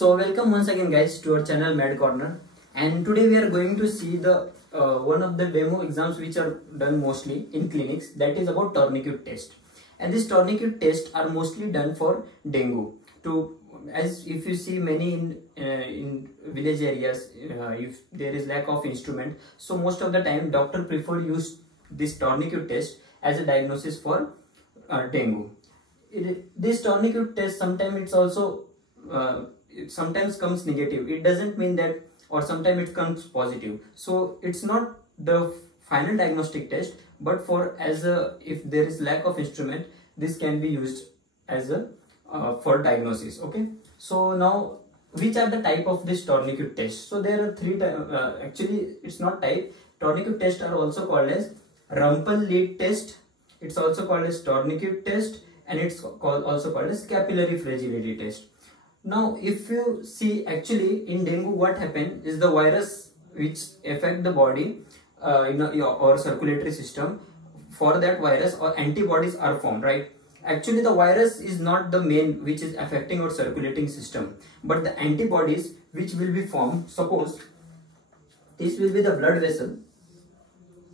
So welcome once again guys to our channel Med Corner, and today we are going to see the one of the demo exams which are done mostly in clinics, that is about tourniquet test. And this tourniquet test are mostly done for dengue. As if you see many in village areas, if there is lack of instrument, so most of the time doctor prefer use this tourniquet test as a diagnosis for dengue. This tourniquet test sometimes it's also it sometimes comes negative. It doesn't mean that, or sometimes it comes positive. So it's not the final diagnostic test, but for if there is lack of instrument, this can be used as a for diagnosis. Okay, so now which are the type of this tourniquet test? So there are three actually it's not type. Tourniquet test are also called as Rumpel lead test, it's also called as tourniquet test, and it's also called as capillary fragility test. Now if you see, actually in dengue what happens is the virus which affect the body or circulatory system, for that virus or antibodies are formed, right? Actually the virus is not the main which is affecting our circulating system, but the antibodies which will be formed. Suppose this will be the blood vessel,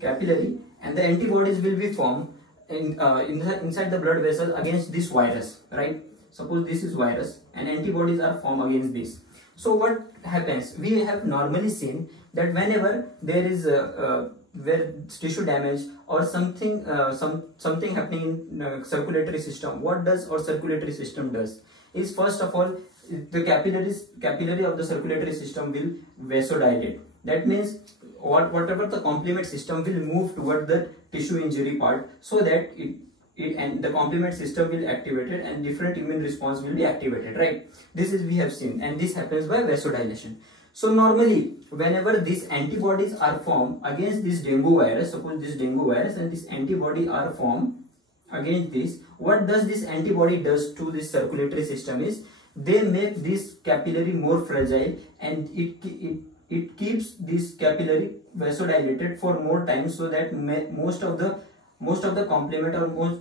capillary, and the antibodies will be formed inside the blood vessel against this virus, right? Suppose this is virus and antibodies are formed against this. So what happens? We have normally seen that whenever there is where tissue damage or something something happening in circulatory system, what does our circulatory system does is, first of all, the capillary of the circulatory system will vasodilate. That means whatever the complement system will move toward the tissue injury part, so that and the complement system will activated and different immune response will be activated, right? This is we have seen, and this happens by vasodilation. So normally whenever these antibodies are formed against this dengue virus, suppose this dengue virus and this antibody are formed against this, what does this antibody does to this circulatory system is they make this capillary more fragile, and it keeps this capillary vasodilated for more time, so that most of the complement or most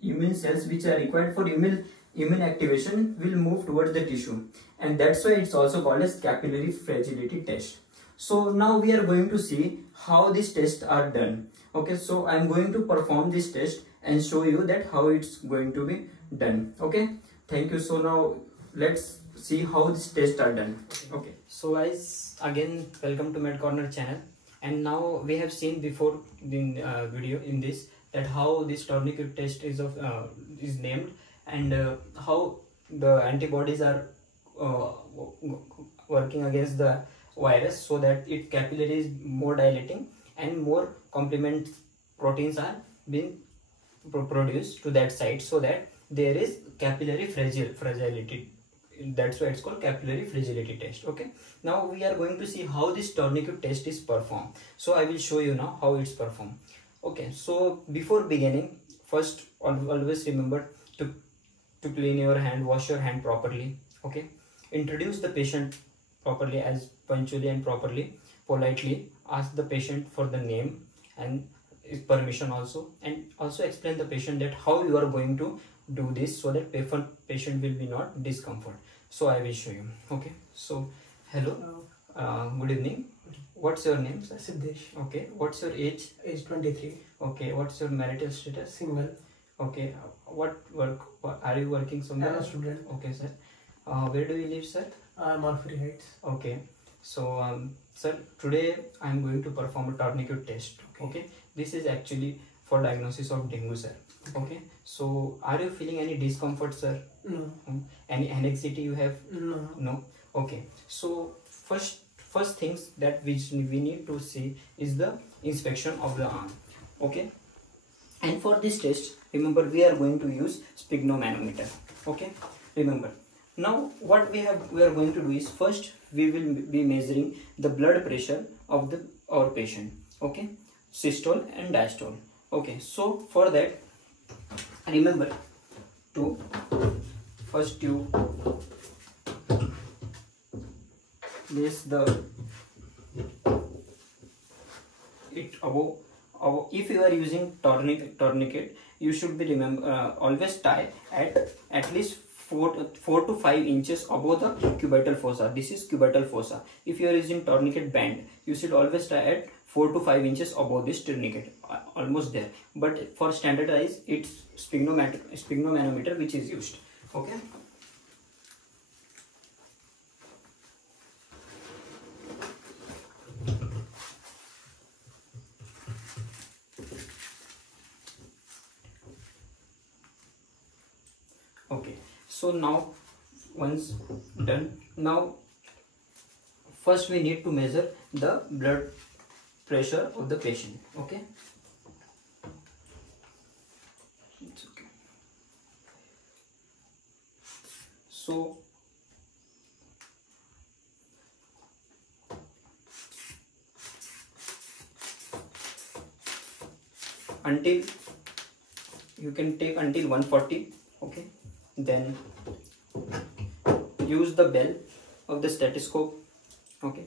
immune cells which are required for immune activation will move towards the tissue, and that's why it's also called as capillary fragility test. So now we are going to see how these tests are done. Okay, so I'm going to perform this test and show you that how it's going to be done. Okay, thank you. So now let's see how these tests are done. Okay, so guys, again welcome to Med Corner channel. And now we have seen before in video in this that how this tourniquet test is named, and how the antibodies are working against the virus, so that its capillary is more dilating and more complement proteins are being produced to that site, so that there is capillary fragility. That's why it's called capillary fragility test. Okay, now we are going to see how this tourniquet test is performed. So I will show you now how it's performed. Okay, so before beginning, first always remember to clean your hand, wash your hand properly. Okay, introduce the patient properly, as punctually and properly, politely ask the patient for the name and permission also, and also explain the patient that how you are going to do this, so that patient will be not discomfort. So I will show you. Okay, so hello, good evening. What's your name, sir? Siddesh. Okay, what's your age? Age 23. Okay, what's your marital status? Single. Okay, what work are you working somewhere? I'm a student. Okay, sir. Where do you live, sir? I'm on Free Heights. Okay, so sir, today I'm going to perform a tourniquet test. Okay, this is actually for diagnosis of dengue, sir. Okay, so are you feeling any discomfort, sir? No. Any anxiety you have? No. No. Okay, so first things that we need to see is the inspection of the arm. Okay, and for this test, remember we are going to use sphygmomanometer. Okay, remember. Now what we are going to do is, first we will be measuring the blood pressure of our patient. Okay, systole and diastole. Okay, so for that, remember to first you place it above. If you are using tourniquet, you should be always tie at least 4 to 5 inches above the cubital fossa. This is cubital fossa. If you are using tourniquet band, you should always try at 4 to 5 inches above this tourniquet, almost there. But for standardized, it's sphygmomanometer which is used. Okay. Okay, so now once done, now first we need to measure the blood pressure of the patient. Okay, it's okay. So until you can take until 140. Okay, then use the bell of the stethoscope. Okay,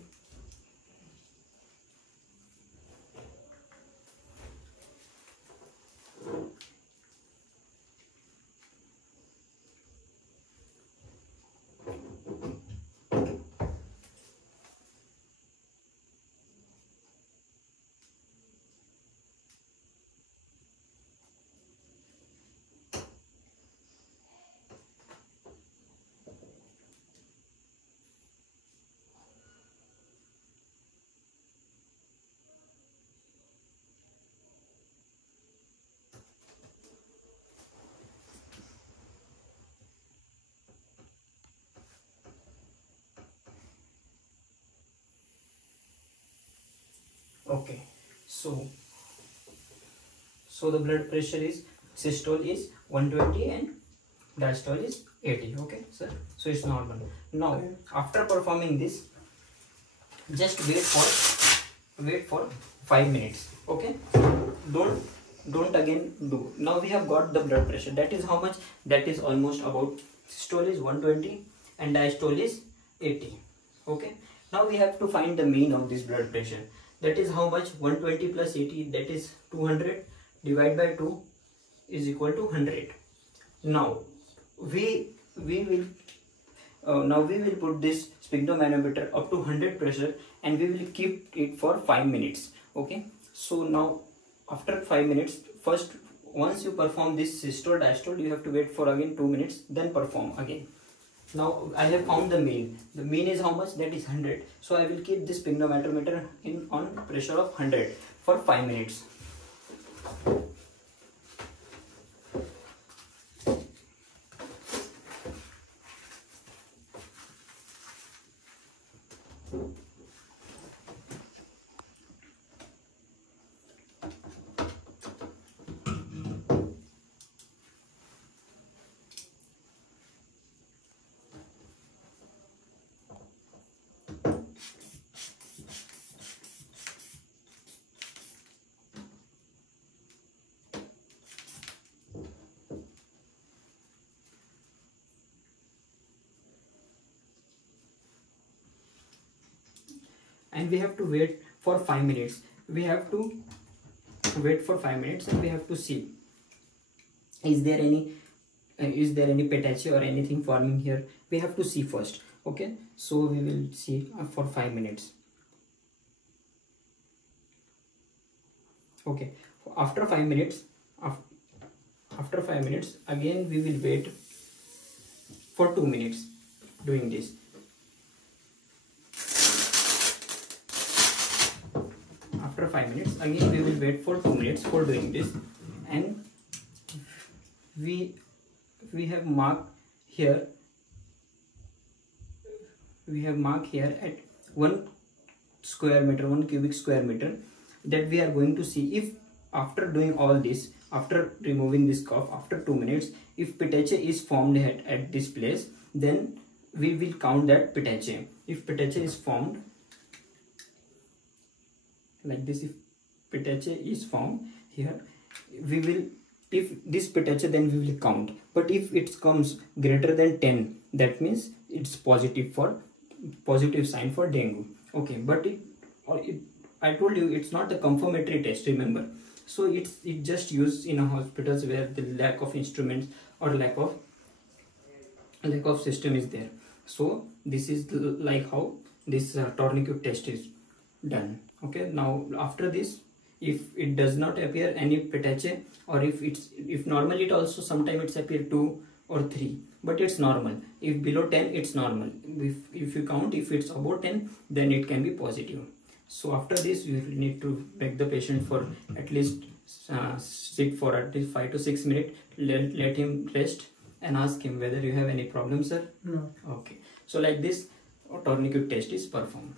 okay, so the blood pressure is, systole is 120 and diastole is 80. Okay, sir, so it's normal. Now okay, after performing this, just wait for 5 minutes. Okay, don't again do. Now we have got the blood pressure. That is how much? That is almost about, systole is 120 and diastole is 80. Okay, now we have to find the mean of this blood pressure. That is how much? 120 plus 80, that is 200, divided by 2 is equal to 100. Now we will put this sphygmomanometer up to 100 pressure and we will keep it for 5 minutes. Okay, so now after 5 minutes, first once you perform this systole diastole, you have to wait for again 2 minutes, then perform again. Now I have found the mean. The mean is how much? That is 100. So I will keep this sphygmomanometer on pressure of 100 for 5 minutes. And we have to wait for 5 minutes. We have to wait for 5 minutes and we have to see, is there any petechiae or anything forming here. We have to see first. Okay, so we will see for 5 minutes. Okay, after 5 minutes, again we will wait for 2 minutes doing this. After 5 minutes, again we will wait for 2 minutes for doing this, and we have marked here. We have marked here at 1 square meter, 1 cubic square meter, that we are going to see if after doing all this, after removing this cuff, after 2 minutes, if petechiae is formed at this place, then we will count that petechiae. If petechiae is formed like this, if petechiae is formed here, we will, if this petechiae, then we will count. But if it comes greater than 10, that means it's positive sign for dengue. Okay, but I told you it's not a confirmatory test, remember. So it just used in a hospitals where the lack of instruments or lack of lack of system is there. So this is like how this tourniquet test is done. Okay, now after this, if it does not appear any petache, or if normally it also sometimes it's appear 2 or 3, but it's normal. If below 10 it's normal. If you count, if it's above 10, then it can be positive. So after this, you need to make the patient for at least sit for at least 5 to 6 minutes, let him rest, and ask him whether you have any problem, sir. No. Okay, so like this tourniquet test is performed.